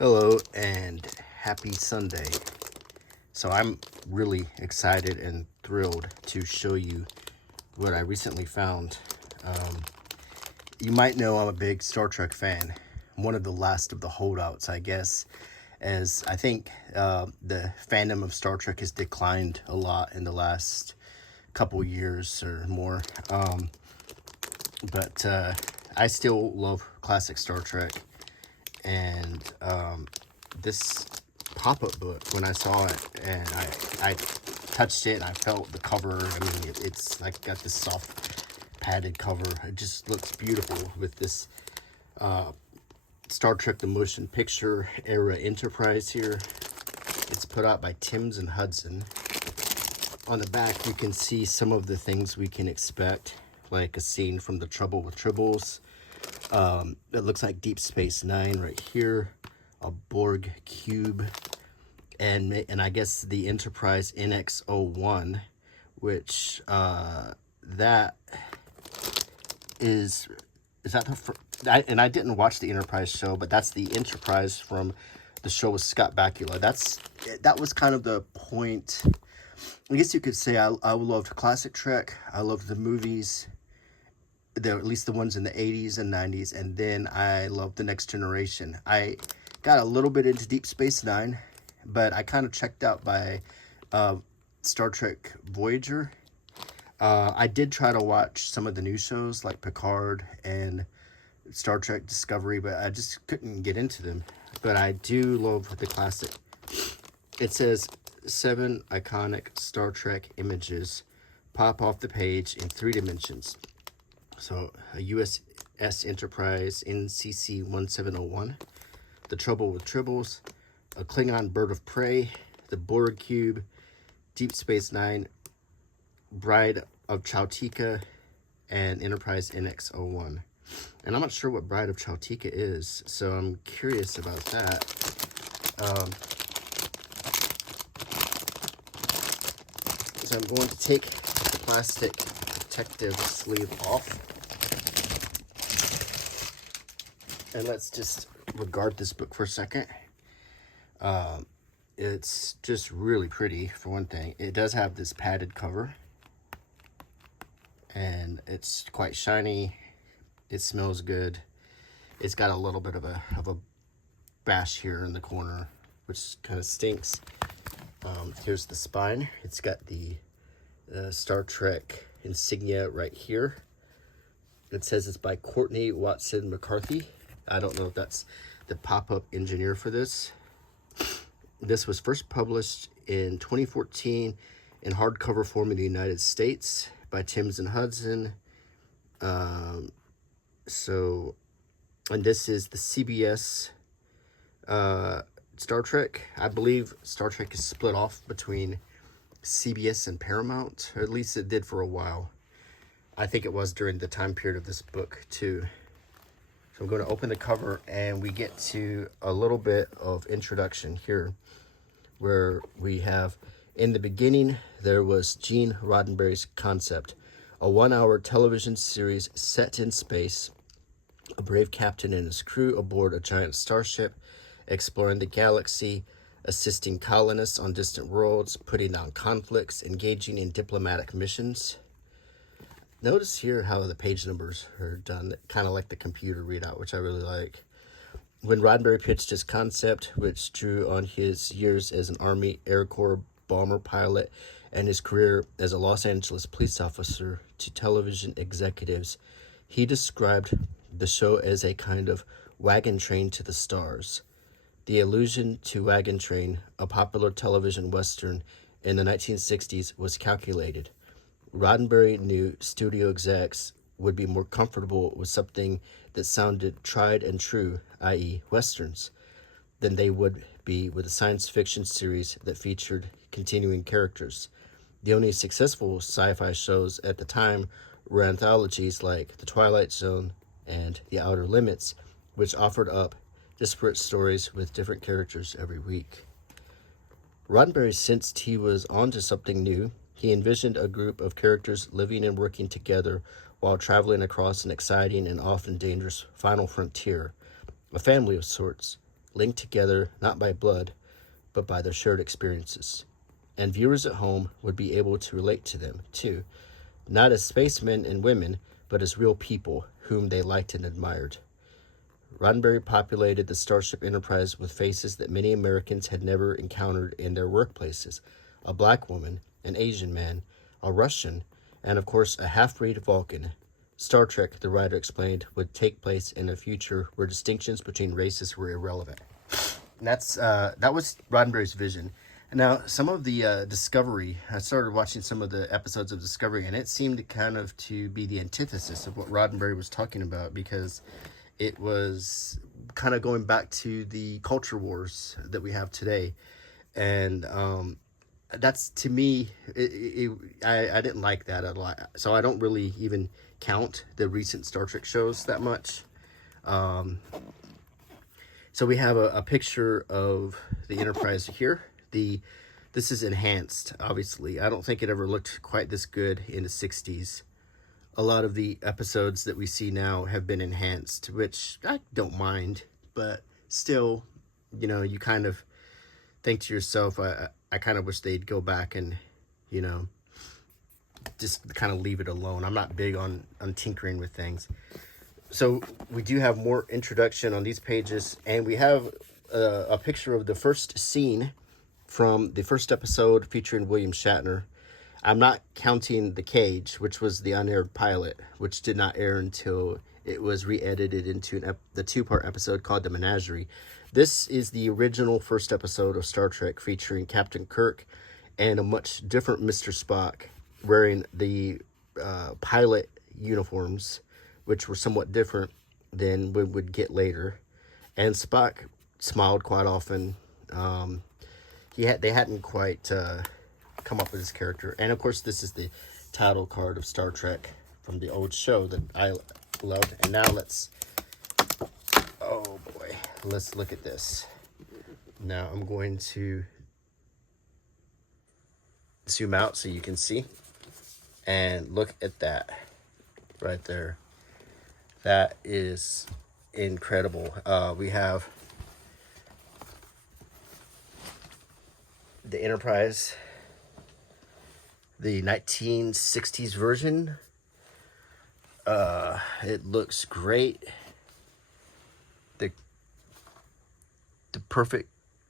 Hello and happy Sunday. So I'm really excited and thrilled to show you what I recently found. You might know I'm a big Star Trek fan. I'm one of the last of the holdouts, I guess, as I think the fandom of Star Trek has declined a lot in the last couple years or more. But I still love classic Star Trek. And this pop-up book, when I saw it and I touched it and I felt the cover, I mean, it's like got this soft padded cover. It just looks beautiful with this Star Trek the Motion Picture Era Enterprise here. It's put out by Timms and Hudson. On the back, you can see some of the things we can expect, like a scene from the Trouble with Tribbles. It looks like Deep Space Nine right here, a Borg Cube, and I guess the Enterprise NX-01, which that is that the first, and I didn't watch the Enterprise show, but that's the Enterprise from the show with Scott Bakula. That was kind of the point. I guess you could say I loved classic Trek. I loved the movies. At least the ones in the 80s and 90s, and then I loved The Next Generation. I got a little bit into Deep Space Nine, but I kind of checked out by Star Trek Voyager. I did try to watch some of the new shows like Picard and Star Trek Discovery, but I just couldn't get into them. But I do love the classic. It says 7 iconic Star Trek images pop off the page in 3 dimensions. So, a USS Enterprise NCC 1701, the Trouble with Tribbles, a Klingon Bird of Prey, the Borg Cube, Deep Space Nine, Bride of Chautica, and Enterprise NX-01. And I'm not sure what Bride of Chautica is, so I'm curious about that. So I'm going to take the plastic protective sleeve off. And let's just regard this book for a second. It's just really pretty, for one thing. It does have this padded cover. And it's quite shiny. It smells good. It's got a little bit of a bash here in the corner, which kind of stinks. Here's the spine. It's got the Star Trek insignia right here. It says it's by Courtney Watson McCarthy. I don't know if that's the pop-up engineer for this. This was first published in 2014 in hardcover form in the United States by Timms and Hudson. And this is the CBS Star Trek. I believe Star Trek is split off between CBS and Paramount, or at least it did for a while. I think it was during the time period of this book too. So I'm going to open the cover and we get to a little bit of introduction here, where we have, in the beginning, there was Gene Roddenberry's concept, a 1-hour television series set in space, a brave captain and his crew aboard a giant starship, exploring the galaxy, assisting colonists on distant worlds, putting down conflicts, engaging in diplomatic missions. Notice here how the page numbers are done, kind of like the computer readout, which I really like. When Roddenberry pitched his concept, which drew on his years as an Army Air Corps bomber pilot and his career as a Los Angeles police officer, to television executives, he described the show as a kind of wagon train to the stars. The allusion to Wagon Train, a popular television western in the 1960s, was calculated. Roddenberry knew studio execs would be more comfortable with something that sounded tried and true, i.e. westerns, than they would be with a science fiction series that featured continuing characters. The only successful sci-fi shows at the time were anthologies like The Twilight Zone and The Outer Limits, which offered up disparate stories with different characters every week. Roddenberry sensed he was onto something new. He envisioned a group of characters living and working together while traveling across an exciting and often dangerous final frontier, a family of sorts. linked together not by blood, but by their shared experiences. And viewers at home would be able to relate to them, too, not as spacemen and women, but as real people whom they liked and admired. Roddenberry populated the Starship Enterprise with faces that many Americans had never encountered in their workplaces: a black woman, an Asian man, a Russian, and of course a half-breed Vulcan. Star Trek, the writer explained, would take place in a future where distinctions between races were irrelevant. And that was Roddenberry's vision. And now, some of the Discovery, I started watching some of the episodes of Discovery, and it seemed kind of to be the antithesis of what Roddenberry was talking about, because it was kind of going back to the culture wars that we have today. And that's, to me, I didn't like that a lot. So I don't really even count the recent Star Trek shows that much. So we have a picture of the Enterprise here. This is enhanced, obviously. I don't think it ever looked quite this good in the 60s. A lot of the episodes that we see now have been enhanced, which I don't mind, but still, you know, you kind of think to yourself, I kind of wish they'd go back and, you know, just kind of leave it alone. I'm not big on tinkering with things. So we do have more introduction on these pages, and we have a picture of the first scene from the first episode featuring William Shatner. I'm not counting The Cage, which was the unaired pilot, which did not air until it was re-edited into the two-part episode called The Menagerie. This is the original first episode of Star Trek, featuring Captain Kirk and a much different Mr. Spock wearing the pilot uniforms, which were somewhat different than we would get later. And Spock smiled quite often. They hadn't quite come up with his character. And of course, this is the title card of Star Trek from the old show that I loved. And now let's look at this. Now I'm going to zoom out so you can see. And look at that right there. That is incredible. We have the Enterprise, the 1960s version. It looks great.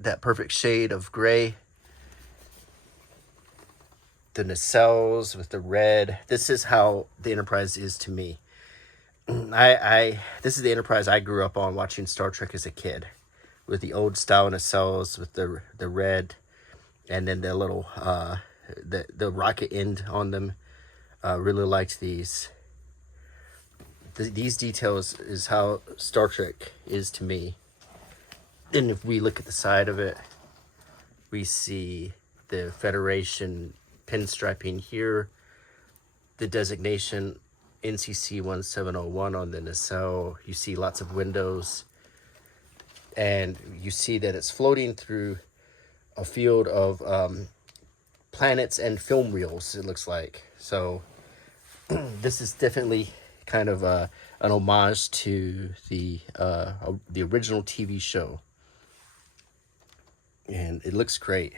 That perfect shade of gray. The nacelles with the red. This is how the Enterprise is to me. This is the Enterprise I grew up on watching Star Trek as a kid, with the old style nacelles with the red, and then the little the rocket end on them. Really liked these. These details is how Star Trek is to me. And if we look at the side of it, we see the Federation pinstriping here, the designation NCC 1701 on the nacelle. You see lots of windows, and you see that it's floating through a field of planets and film reels, it looks like. So this is definitely kind of an homage to the original TV show, and it looks great.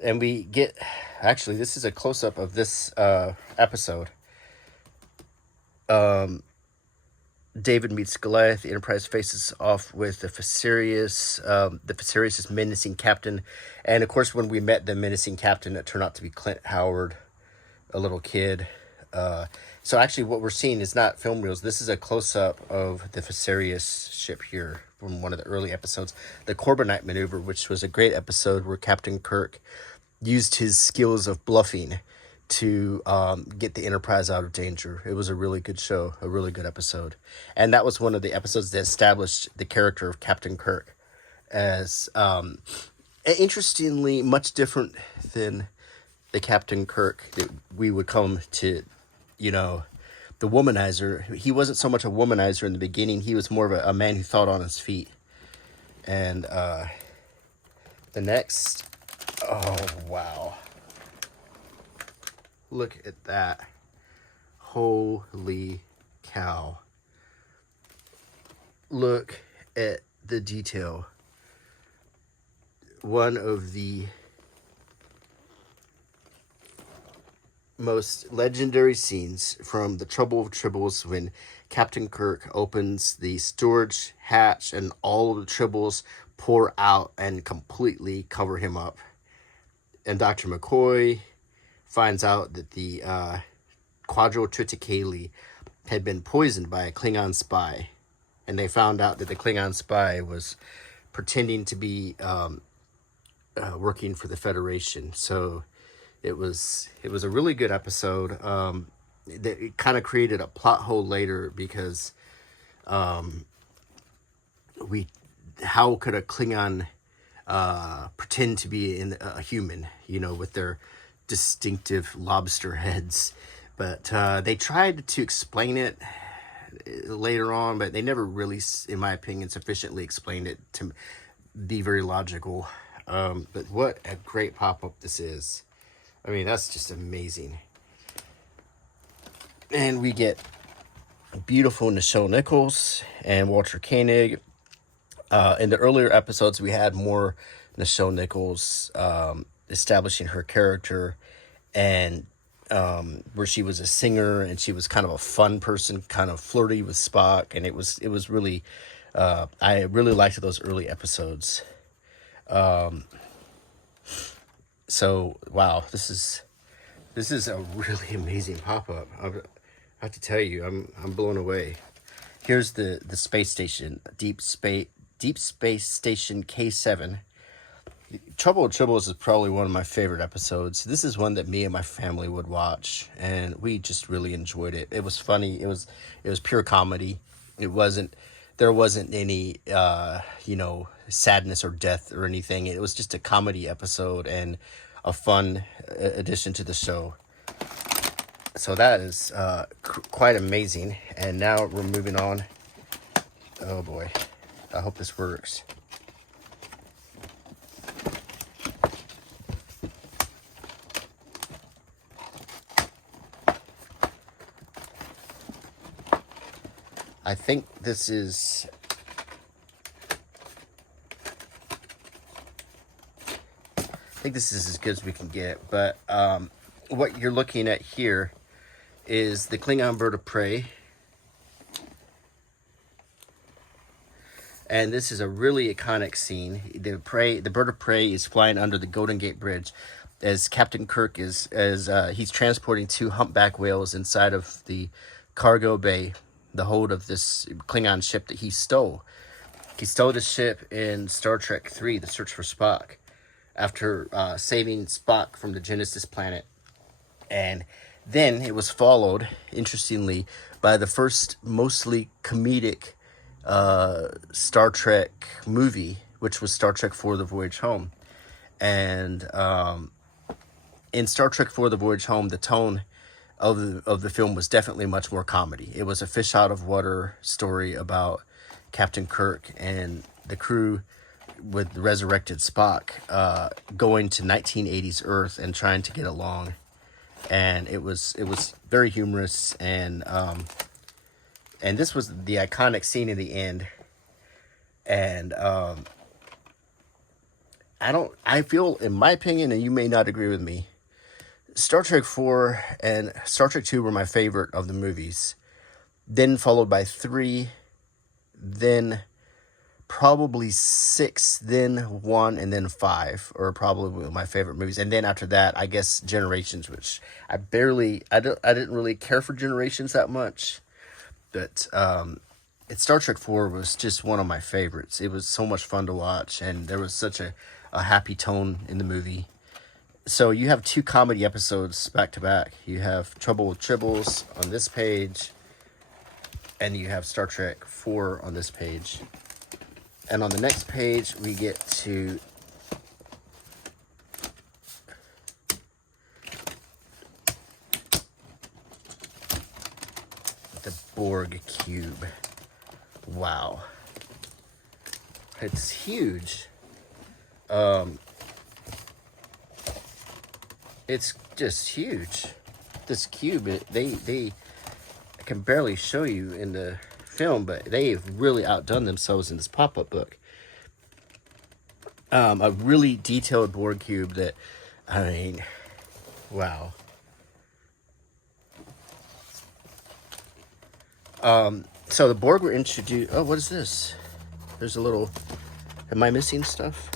And we get, actually, this is a close-up of this episode. David meets Goliath. The Enterprise faces off with the Facerius. The Facerius' menacing captain. And, of course, when we met the menacing captain, it turned out to be Clint Howard, a little kid. So, actually, what we're seeing is not film reels. This is a close-up of the Facerius ship here from one of the early episodes. The Corbinite Maneuver, which was a great episode where Captain Kirk used his skills of bluffing to get the Enterprise out of danger. It was a really good show, a really good episode. And that was one of the episodes that established the character of Captain Kirk as, interestingly, much different than the Captain Kirk that we would come to, you know, the womanizer. He wasn't so much a womanizer in the beginning. He was more of a man who thought on his feet. And the next, oh, wow. Look at that. Holy cow. Look at the detail one of the most legendary scenes from the Trouble of Tribbles, when Captain Kirk opens the storage hatch and all of the Tribbles pour out and completely cover him up. And Dr. McCoy finds out that the Quadro Triticale had been poisoned by a Klingon spy. And they found out that the Klingon spy was pretending to be working for the Federation. So it was a really good episode. It kind of created a plot hole later, because how could a Klingon pretend to be a human, with their distinctive lobster heads? But they tried to explain it later on, but they never really, in my opinion, sufficiently explained it to be very logical. But what a great pop-up this is. I mean, that's just amazing. And we get beautiful Nichelle Nichols and Walter Koenig. In the earlier episodes, we had more Nichelle Nichols establishing her character, and where she was a singer and she was kind of a fun person, kind of flirty with Spock, and it was really, I really liked those early episodes. So wow, this is a really amazing pop-up. I have to tell you, I'm blown away. Here's the space station, Deep Space Station K7. Trouble with Tribbles is probably one of my favorite episodes. This is one that me and my family would watch, and we just really enjoyed it. It was funny. It was pure comedy. There wasn't any sadness or death or anything. It was just a comedy episode and a fun addition to the show. So that is quite amazing. And now we're moving on. Oh boy, I hope this works. I think this is as good as we can get, but what you're looking at here is the Klingon bird of prey, and this is a really iconic scene. The bird of prey is flying under the Golden Gate Bridge as Captain Kirk he's transporting 2 humpback whales inside of the cargo bay, the hold of this Klingon ship that he stole. He stole the ship in Star Trek III, The Search for Spock, after saving Spock from the Genesis planet. And then it was followed, interestingly, by the first mostly comedic Star Trek movie, which was Star Trek IV, The Voyage Home. And in Star Trek IV, The Voyage Home, the tone of the film was definitely much more comedy. It was a fish out of water story about Captain Kirk and the crew with the resurrected Spock going to 1980s Earth and trying to get along. And it was very humorous, and this was the iconic scene in the end. And I feel, in my opinion, and you may not agree with me, Star Trek 4 and Star Trek 2 were my favorite of the movies. Then followed by 3, then probably 6, then 1, and then 5 are probably my favorite movies. And then after that, I guess Generations, which I didn't really care for Generations that much. But Star Trek 4 was just one of my favorites. It was so much fun to watch, and there was such a happy tone in the movie. So you have 2 comedy episodes back to back. You have Trouble with Tribbles on this page, and you have Star Trek 4 on this page. And on the next page, we get to the Borg Cube. Wow. It's huge. It's just huge. This cube, they can barely show you in the film, but they've really outdone themselves in this pop-up book. A really detailed Borg cube that, I mean, wow. So the Borg were introduced. Oh, what is this? There's a little. Am I missing stuff?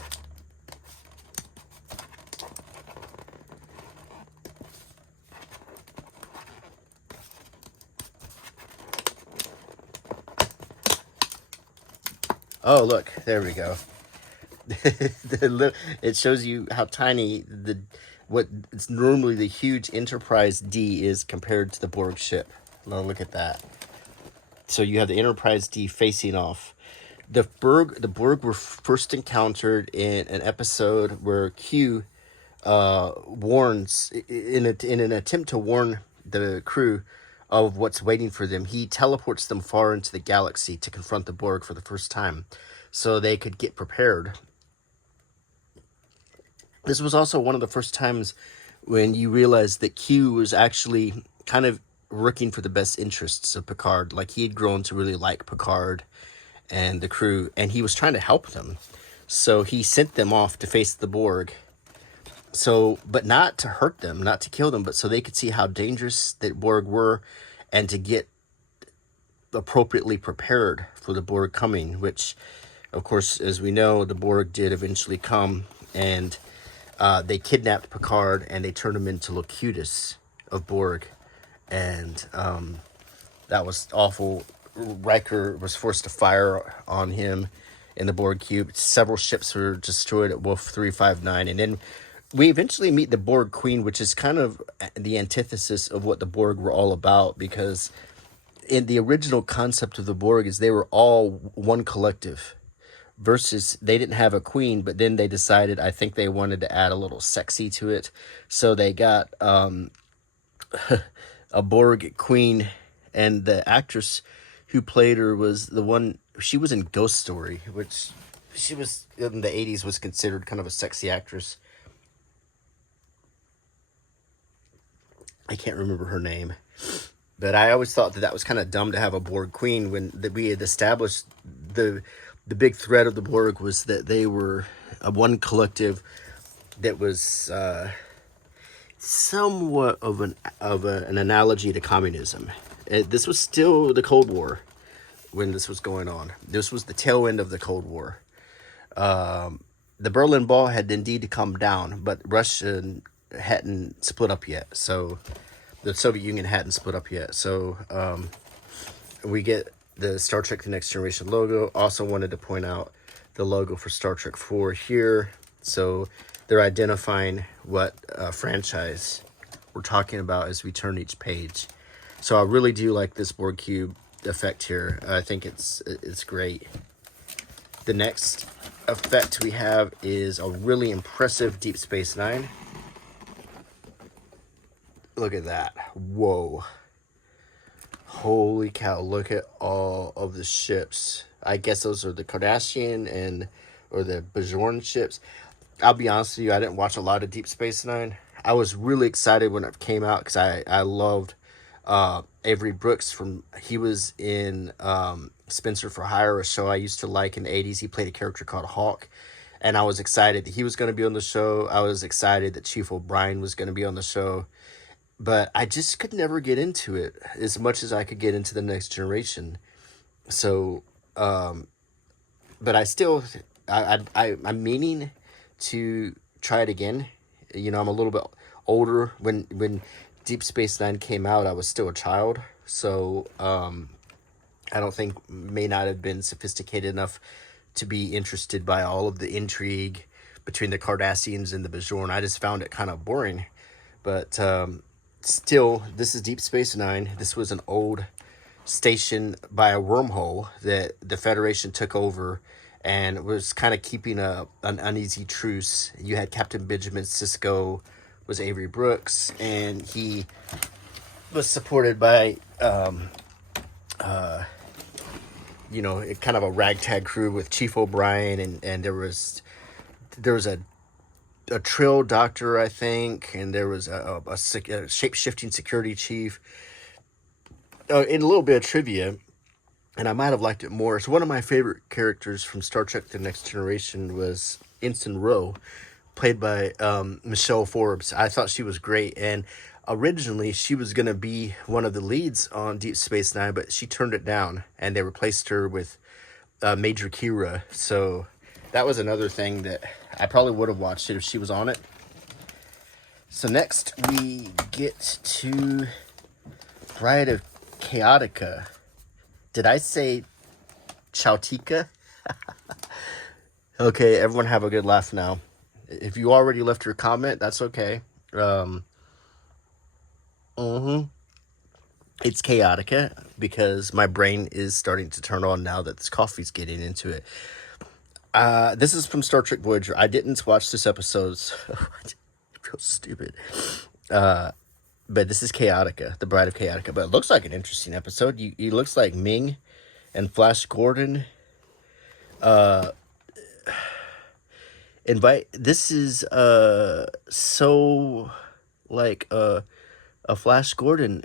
Oh, look, there we go. It shows you how tiny what it's normally the huge Enterprise D is compared to the Borg ship. Now look at that. So you have the Enterprise D facing off. The Borg were first encountered in an episode where Q warns in an attempt to warn the crew of what's waiting for them. He teleports them far into the galaxy to confront the Borg for the first time, so they could get prepared. This was also one of the first times when you realized that Q was actually kind of working for the best interests of Picard. Like, he had grown to really like Picard and the crew, and he was trying to help them. So he sent them off to face the Borg. So, but not to hurt them, not to kill them, but so they could see how dangerous the Borg were and to get appropriately prepared for the Borg coming, which, of course, as we know, the Borg did eventually come, and they kidnapped Picard and they turned him into Locutus of Borg, and that was awful. Riker was forced to fire on him in the Borg Cube. Several ships were destroyed at Wolf 359, and then we eventually meet the Borg Queen, which is kind of the antithesis of what the Borg were all about, because in the original concept of the Borg is they were all one collective, versus they didn't have a queen, but then they decided, I think they wanted to add a little sexy to it, so they got a Borg queen, and the actress who played her was the one, she was in Ghost Story, which she was in the 80s, was considered kind of a sexy actress. I can't remember her name, but I always thought that that was kind of dumb to have a Borg queen when we had established the big threat of the Borg was that they were a one collective that was somewhat of an analogy to communism. This was still the Cold War when this was going on. This was the tail end of the Cold War. The Berlin Wall had indeed come down, but Russia hadn't split up yet. So the Soviet Union hadn't split up yet. So we get the Star Trek The Next Generation logo. Also wanted to point out the logo for Star Trek 4 here. So they're identifying what franchise we're talking about as we turn each page. So I really do like this Borg Cube effect here. I think it's great. The next effect we have is a really impressive Deep Space Nine. Look at that. Whoa. Holy cow, look at all of the ships. I guess those are the Cardassian or the Bajoran ships. I'll be honest with you, I didn't watch a lot of Deep Space Nine. I was really excited when it came out because I loved Avery Brooks. He was in Spencer for Hire, a show I used to like in the 80s. He played a character called Hawk, and I was excited that he was going to be on the show. I was excited that Chief O'Brien was going to be on the show. But I just could never get into it as much as I could get into The Next Generation. So, but I still, I'm meaning to try it again. You know, I'm a little bit older. When Deep Space Nine came out, I was still a child. So, I don't think, may not have been sophisticated enough to be interested by all of the intrigue between the Cardassians and the Bajoran. I just found it kind of boring. But, still, this is Deep Space Nine. This was an old station by a wormhole that the Federation took over and was kind of keeping an uneasy truce. You had Captain Benjamin Sisko, was Avery Brooks, and he was supported by, you know, kind of a ragtag crew with Chief O'Brien, and there was a Trill doctor, I think, and there was a shape-shifting security chief. In a little bit of trivia, and I might have liked it more. So one of my favorite characters from Star Trek The Next Generation was Ensign Ro, played by Michelle Forbes. I thought she was great, and originally she was going to be one of the leads on Deep Space Nine, but she turned it down, and they replaced her with Major Kira. So that was another thing that I probably would have watched it if she was on it. So next we get to Bride of Chaotica. Did I say Chautica? Okay, everyone have a good laugh now. If you already left your comment, that's okay. It's Chaotica because my brain is starting to turn on now that this coffee's getting into it. This is from Star Trek Voyager. I didn't watch this episode, so it feels stupid. But this is Chaotica, the Bride of Chaotica. But it looks like an interesting episode. He looks like Ming and Flash Gordon. This is so like a Flash Gordon,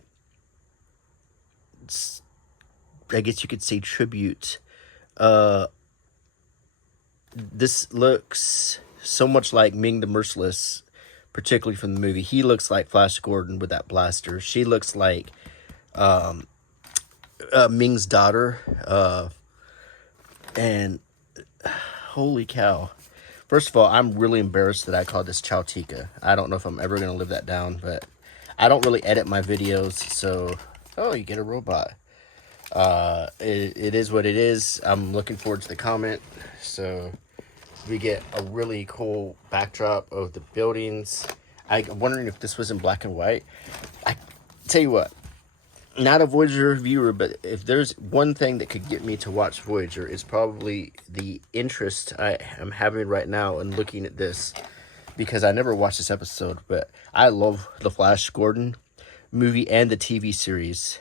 I guess you could say, tribute. This looks so much like Ming the Merciless, particularly from the movie. He looks like Flash Gordon with that blaster. She looks like Ming's daughter. And holy cow. First of all, I'm really embarrassed that I called this Chautica. I don't know if I'm ever going to live that down, but I don't really edit my videos, so... Oh, you get a robot. It is what it is. I'm looking forward to the comment. So we get a really cool backdrop of the buildings. I'm wondering if this was in black and white. I tell you what, not a Voyager viewer, but if there's one thing that could get me to watch Voyager, it's probably the interest I am having right now in looking at this, because I never watched this episode, but I love the Flash Gordon movie and the TV series,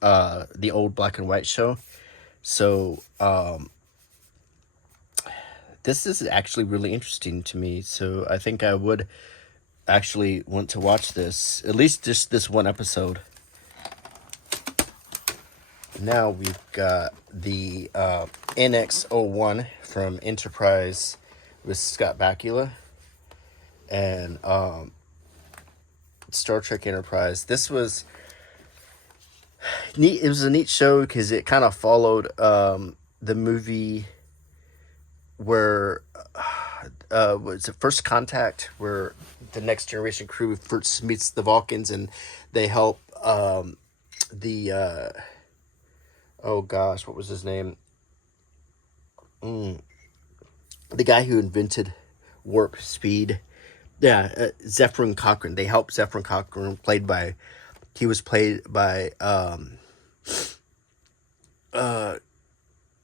the old black and white show. So this is actually really interesting to me, so I think I would actually want to watch this, at least just this one episode. Now we've got the NX-01 from Enterprise with Scott Bakula and Star Trek Enterprise. This was neat. It was a neat show because it kind of followed the movie where was it First Contact, where the Next Generation crew first meets the Vulcans and they help the oh gosh, what was his name? The guy who invented warp speed. Yeah, Zephyrin Cochrane. They helped Zephyrin Cochrane, he was played by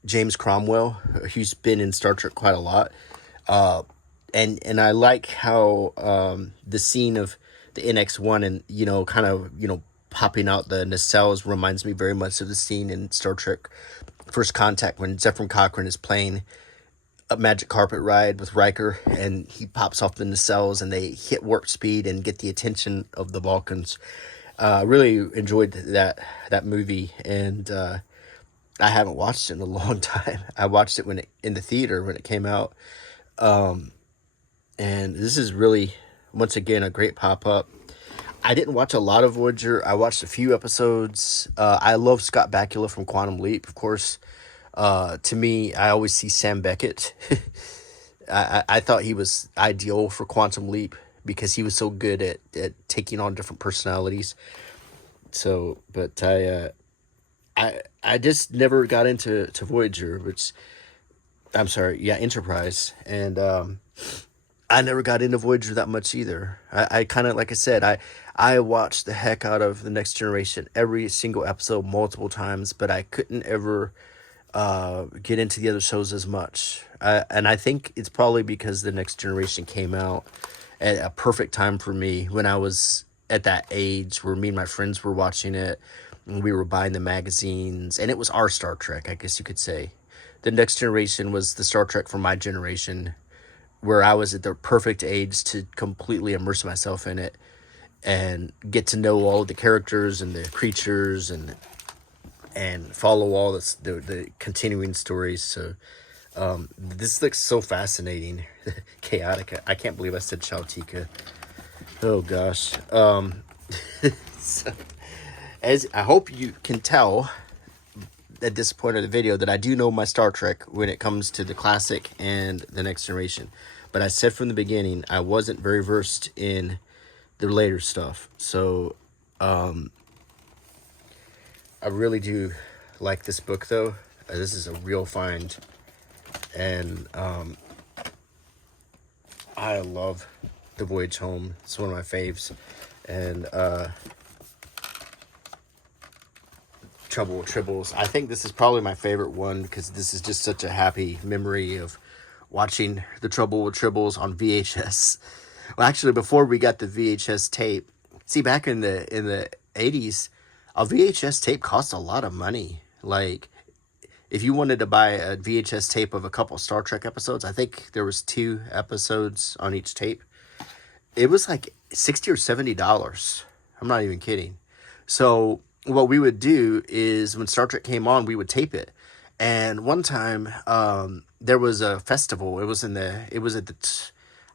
James Cromwell, who's been in Star Trek quite a lot. And I like how the scene of the NX-1 and, kind of, popping out the nacelles reminds me very much of the scene in Star Trek First Contact when Zephyrin Cochrane is playing a magic carpet ride with Riker and he pops off the nacelles and they hit warp speed and get the attention of the Vulcans. Really enjoyed that movie, and I haven't watched it in a long time. I watched it in the theater when it came out. And this is really, once again, a great pop-up. I didn't watch a lot of Voyager. I watched a few episodes. I love Scott Bakula from Quantum Leap, of course. To me, I always see Sam Beckett. I thought he was ideal for Quantum Leap because he was so good at taking on different personalities. So, but I just never got into Voyager, Enterprise. And I never got into Voyager that much either. I kind of, like I said, I watched the heck out of The Next Generation, every single episode, multiple times, but I couldn't ever get into the other shows as much. And I think it's probably because The Next Generation came out at a perfect time for me when I was at that age where me and my friends were watching it, and we were buying the magazines, and it was our Star Trek, I guess you could say. The Next Generation was the Star Trek for my generation, where I was at the perfect age to completely immerse myself in it and get to know all the characters and the creatures and and follow all the continuing stories. So this looks so fascinating. Chaotic. I can't believe I said Chautica. Oh gosh. So, as I hope you can tell at this point of the video that I do know my Star Trek when it comes to the classic and the Next Generation. But I said from the beginning I wasn't very versed in the later stuff. So I really do like this book though. This is a real find. And I love The Voyage Home. It's one of my faves. And Tribbles. I think this is probably my favorite one because this is just such a happy memory of watching The Trouble with Tribbles on VHS. Well, actually, before we got the VHS tape, see, back in the 80s, a VHS tape cost a lot of money. Like, if you wanted to buy a VHS tape of a couple Star Trek episodes, I think there was 2 episodes on each tape. It was like $60 or $70. I'm not even kidding. So what we would do is when Star Trek came on, we would tape it. And one time, there was a festival. It was at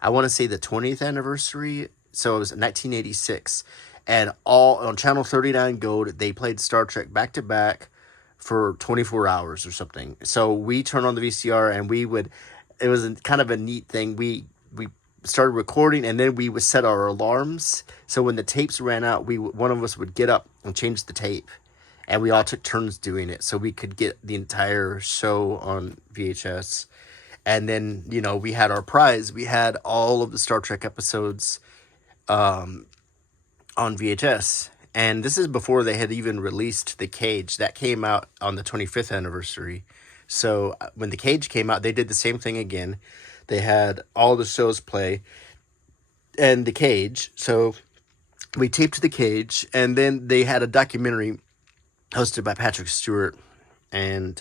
I want to say the 20th anniversary. So it was 1986. And all on Channel 39 Gold, they played Star Trek back to back for 24 hours or something. So we turned on the VCR and it was kind of a neat thing. We started recording and then we would set our alarms. So when the tapes ran out, one of us would get up and change the tape. And we all took turns doing it so we could get the entire show on VHS. And then, we had our prize. We had all of the Star Trek episodes on VHS. And this is before they had even released The Cage. That came out on the 25th anniversary. So when The Cage came out, they did the same thing again. They had all the shows play and The Cage. So we taped The Cage. And then they had a documentary hosted by Patrick Stewart and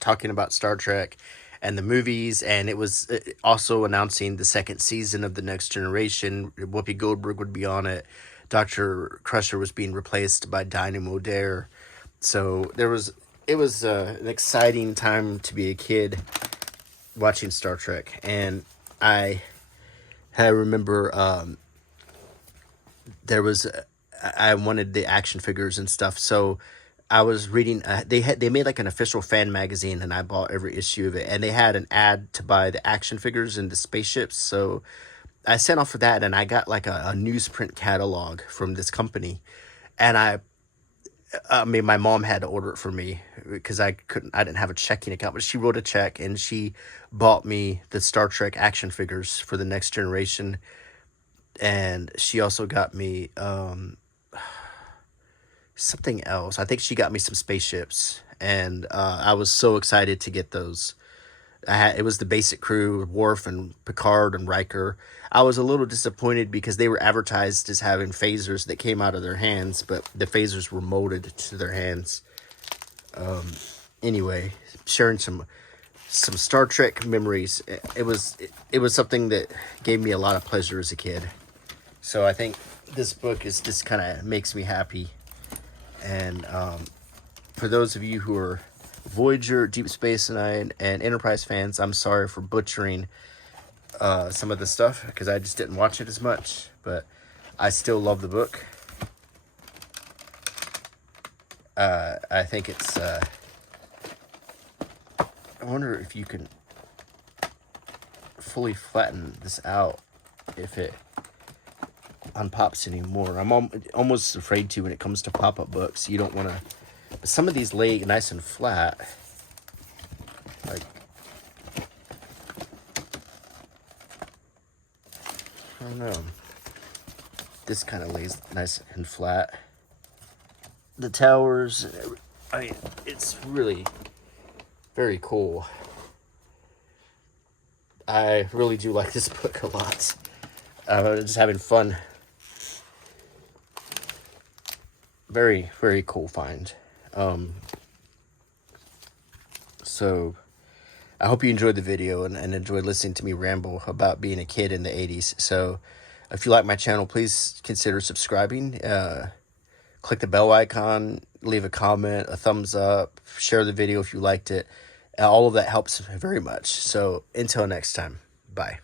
talking about Star Trek and the movies. And it was also announcing the second season of The Next Generation. Whoopi Goldberg would be on it. Dr. Crusher was being replaced by Dynamo Dare. So it was an exciting time to be a kid watching Star Trek. And I remember I wanted the action figures and stuff. So I was reading, they made like an official fan magazine and I bought every issue of it. And they had an ad to buy the action figures and the spaceships. So I sent off for that and I got like a newsprint catalog from this company. And I mean, my mom had to order it for me because I didn't have a checking account, but she wrote a check and she bought me the Star Trek action figures for The Next Generation. And she also got me something else. I think she got me some spaceships and I was so excited to get those. It was the basic crew, Worf and Picard and Riker. I was a little disappointed because they were advertised as having phasers that came out of their hands, but the phasers were molded to their hands. Anyway, sharing some Star Trek memories. It was something that gave me a lot of pleasure as a kid. So I think this book is just kind of makes me happy. And for those of you who are Voyager, Deep Space Nine, and Enterprise fans, I'm sorry for butchering some of the stuff because I just didn't watch it as much, but I still love the book. I think it's I wonder if you can fully flatten this out if it unpops anymore. I'm almost afraid to when it comes to pop-up books. You don't want to. Some of these lay nice and flat. Like, I don't know. This kind of lays nice and flat. The towers, it's really very cool. I really do like this book a lot. Just having fun. Very, very cool find. So I hope you enjoyed the video and enjoyed listening to me ramble about being a kid in the 80s. So if you like my channel, please consider subscribing. Click the bell icon, leave a comment, a thumbs up, share the video if you liked it. All of that helps very much. So until next time, bye.